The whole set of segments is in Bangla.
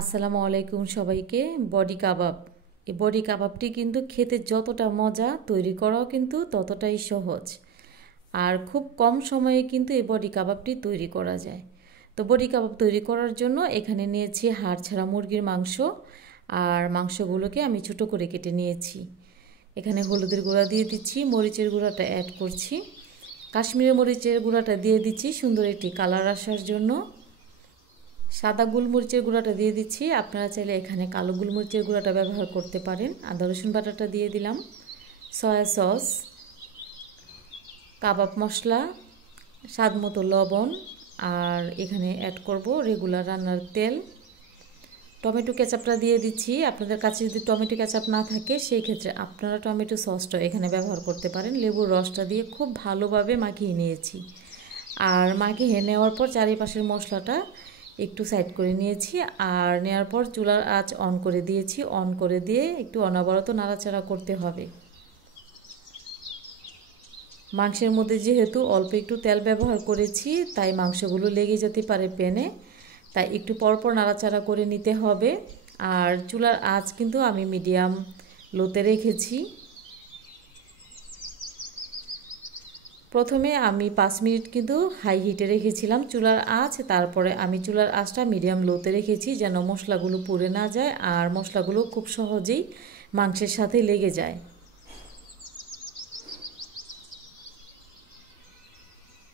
আসসালামু আলাইকুম সবাইকে। বডি কাবাব, এই বডি কাবাবটি কিন্তু খেতে যতটা মজা, তৈরি করাও কিন্তু ততটাই সহজ। আর খুব কম সময়ে কিন্তু এই বডি কাবাবটি তৈরি করা যায়। তো বডি কাবাব তৈরি করার জন্য এখানে নিয়েছি হাড় ছাড়া মুরগির মাংস। আর মাংসগুলোকে আমি ছোটো করে কেটে নিয়েছি। এখানে হলুদের গুঁড়া দিয়ে দিচ্ছি, মরিচের গুঁড়াটা অ্যাড করছি, কাশ্মীরি মরিচের গুঁড়াটা দিয়ে দিচ্ছি সুন্দর একটি কালার আসার জন্য। সাদা গোলমরিচের গুঁড়াটা দিয়ে দিচ্ছি, আপনারা চাইলে এখানে কালো গোলমরিচের গুঁড়াটা ব্যবহার করতে পারেন। আদা রসুন বাটাটা দিয়ে দিলাম, সয়া সস, কাবাব মশলা, স্বাদ মতো লবণ, আর এখানে অ্যাড করব রেগুলার রান্নার তেল। টমেটো কেচাপটা দিয়ে দিচ্ছি। আপনাদের কাছে যদি টমেটো কেচাপ না থাকে সেই ক্ষেত্রে আপনারা টমেটো সসটা এখানে ব্যবহার করতে পারেন। লেবুর রসটা দিয়ে খুব ভালোভাবে মাখিয়ে নিয়েছি। আর মাখিয়ে নেওয়ার পর চারিপাশের মশলাটা একটু সাইড করে নিয়েছি। আর নেওয়ার পর চুলার আঁচ অন করে দিয়েছি। অন করে দিয়ে একটু অনবরত নাড়াচাড়া করতে হবে। মাংসের মধ্যে যেহেতু অল্প একটু তেল ব্যবহার করেছি, তাই মাংসগুলো লেগে যেতে পারে প্যানে, তাই একটু পরপর নাড়াচাড়া করে নিতে হবে। আর চুলার আঁচ কিন্তু আমি মিডিয়াম লোতে রেখেছি। প্রথমে আমি 5 মিনিট কিন্তু হাই হিটে রেখেছিলাম চুলার আঁচ, তারপরে আমি চুলার আঁচটা মিডিয়াম লোতে রেখেছি যেন মশলাগুলো পুড়ে না যায় আর মশলাগুলো খুব সহজেই মাংসের সাথে লেগে যায়।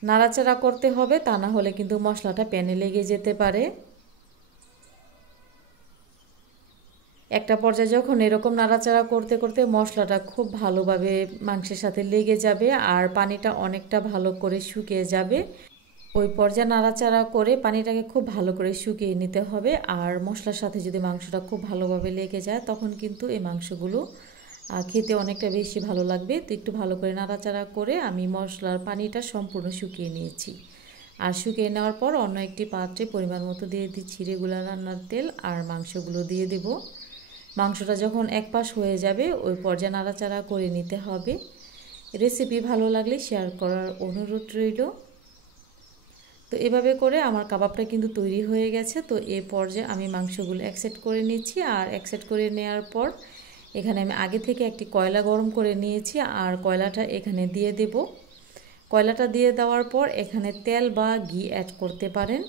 নাড়াচাড়া করতে হবে, তা না হলে কিন্তু মশলাটা প্যানে লেগে যেতে পারে। একটা পর্যায়ে যখন এরকম নাড়াচাড়া করতে করতে মশলাটা খুব ভালোভাবে মাংসের সাথে লেগে যাবে আর পানিটা অনেকটা ভালো করে শুকিয়ে যাবে, ওই পর্যায়ে নাড়াচাড়া করে পানিটাকে খুব ভালো করে শুকিয়ে নিতে হবে। আর মশলার সাথে যদি মাংসটা খুব ভালোভাবে লেগে যায় তখন কিন্তু এই মাংসগুলো খেতে অনেকটা বেশি ভালো লাগবে। তো একটু ভালো করে নাড়াচাড়া করে আমি মশলার পানিটা সম্পূর্ণ শুকিয়ে নিয়েছি। আর শুকিয়ে নেওয়ার পর অন্য একটি পাত্রে পরিমাণ মতো দিয়ে দিচ্ছি রেগুলার রান্নার তেল আর মাংসগুলো দিয়ে দেব। মাংসটা যখন এক পাশ হয়ে যাবে ওই পর্যায়ে নাড়াচাড়া করে নিতে হবে। রেসিপি ভালো লাগলে শেয়ার করার অনুরোধ রইল। তো এভাবে করে আমার কাবাবটা কিন্তু তৈরি হয়ে গেছে। তো এই পর্যায়ে আমি মাংসগুলো অ্যাকসেপ্ট করে নিচ্ছি। আর অ্যাকসেপ্ট করে নেওয়ার পর এখানে আমি আগে থেকে একটি কয়লা গরম করে নিয়েছি আর কয়লাটা এখানে দিয়ে দেব। কয়লাটা দিয়ে দেওয়ার পর এখানে তেল বা ঘি অ্যাড করতে পারেন।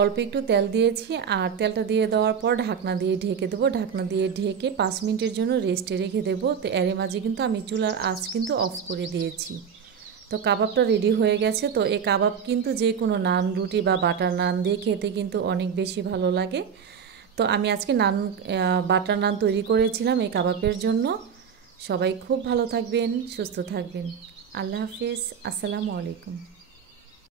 অল্প একটু তেল দিয়েছি আর তেলটা দিয়ে দেওয়ার পর ঢাকনা দিয়ে ঢেকে দেবো। ঢাকনা দিয়ে ঢেকে 5 মিনিটের জন্য রেস্টে রেখে দেবো। তো এর মাঝে কিন্তু আমি চুলার আঁচ কিন্তু অফ করে দিয়েছি। তো কাবাবটা রেডি হয়ে গেছে। তো এই কাবাব কিন্তু যে কোনো নান, রুটি বা বাটার নান দিয়ে খেতে কিন্তু অনেক বেশি ভালো লাগে। তো আমি আজকে বাটার নান তৈরি করেছিলাম এই কাবাবের জন্য। সবাই খুব ভালো থাকবেন, সুস্থ থাকবেন। আল্লাহ হাফেজ, আসসালামু আলাইকুম।